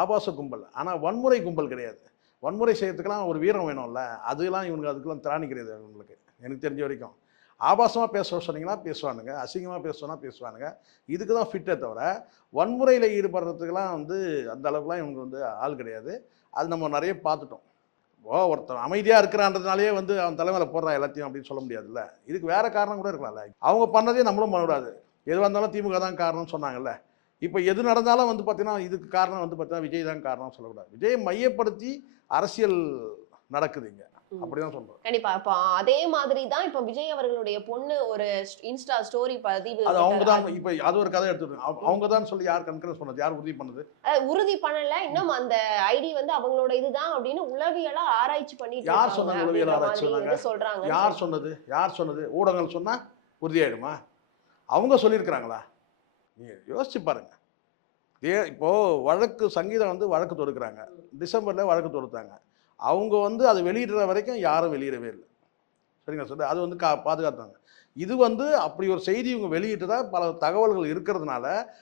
ஆபாச கும்பல். ஆனால் வன்முறை கும்பல் கிடையாது. வன்முறை செய்யறதுக்கெல்லாம் ஒரு வீரம் வேணும்ல, அதெல்லாம் இவனுக்கு அதுக்கெல்லாம் திராணி கிடையாது இவங்களுக்கு. எனக்கு தெரிஞ்ச வரைக்கும். ஆபாசமாக பேச சொன்னீங்கன்னா பேசுவானுங்க, அசிங்கமாக பேச சொன்னா பேசுவானுங்க. இதுக்கு தான் ஃபிட்டே தவிர, வன்முறையில் ஈடுபடுறதுக்கெல்லாம் வந்து அந்த அளவுக்குலாம் இவங்க வந்து ஆள் கிடையாது. அது நம்ம நிறைய பார்த்துட்டோம். ஒருத்தன் அமைதியாக இருக்கிறான்றதுனாலே வந்து அவன் தலைமையில் போடுறான் எல்லாத்தையும் அப்படின்னு சொல்ல முடியாதுல்ல. இதுக்கு வேற காரணம் கூட இருக்கலாம்ல. அவங்க பண்ணதே நம்மளும் பண்ணக்கூடாது. எதுவாக இருந்தாலும் திமுக தான் காரணம்னு சொன்னாங்கல்ல. இப்போ எது நடந்தாலும் வந்து பார்த்தீங்கன்னா, இதுக்கு காரணம் வந்து பார்த்தீங்கன்னா விஜய் தான் காரணம்னு சொல்லக்கூடாது. விஜயை மையப்படுத்தி அரசியல் நடக்குது இங்க. அப்படிதான் சொல்றேன். கண்டிப்பா. அப்ப அதே மாதிரி தான் இப்ப விஜய் அவர்களுடைய பொண்ணு ஒரு இன்ஸ்டா ஸ்டோரி பதிவு அது அவங்க தான். இப்போ அது ஒரு கதை எடுத்துட்டு அவங்க தான் சொல்லி யார் கன்ஃபரன்ஸ் பண்ணது, யார் உறுதி பண்ணது? உறுதி பண்ணல. இன்னும் அந்த ஐடி வந்து அவங்களோட இதுதான் அப்படின்னு உளவியலா ஆராய்ச்சி பண்ணிட்டு யார் இருக்காங்க சொன்னாங்க? உளவியல் அப்படின்ற ஆராய்ச்சி மாதிரி சொன்னாங்க. வந்து சொல்றாங்க. யார் சொன்னது? யார் சொன்னது? ஊடகங்கள் சொன்னா உறுதியாயிடுமா? அவங்க சொல்லியிருக்கிறாங்களா? நீங்க யோசிச்சு பாருங்க. இப்போ வழக்கு சங்கீதம் வந்து வழக்கு தொடுக்கிறாங்க. டிசம்பர்ல வழக்கு தொடுத்தாங்க. அவங்க வந்து அதை வெளியிடுற வரைக்கும் யாரும் வெளியிடவே இல்லை. சரிங்களா சார்? அது வந்து பாதுகாத்தாங்க. இது வந்து அப்படி ஒரு செய்தி இவங்க வெளியிட்டதா பல தகவல்கள் இருக்கிறதுனால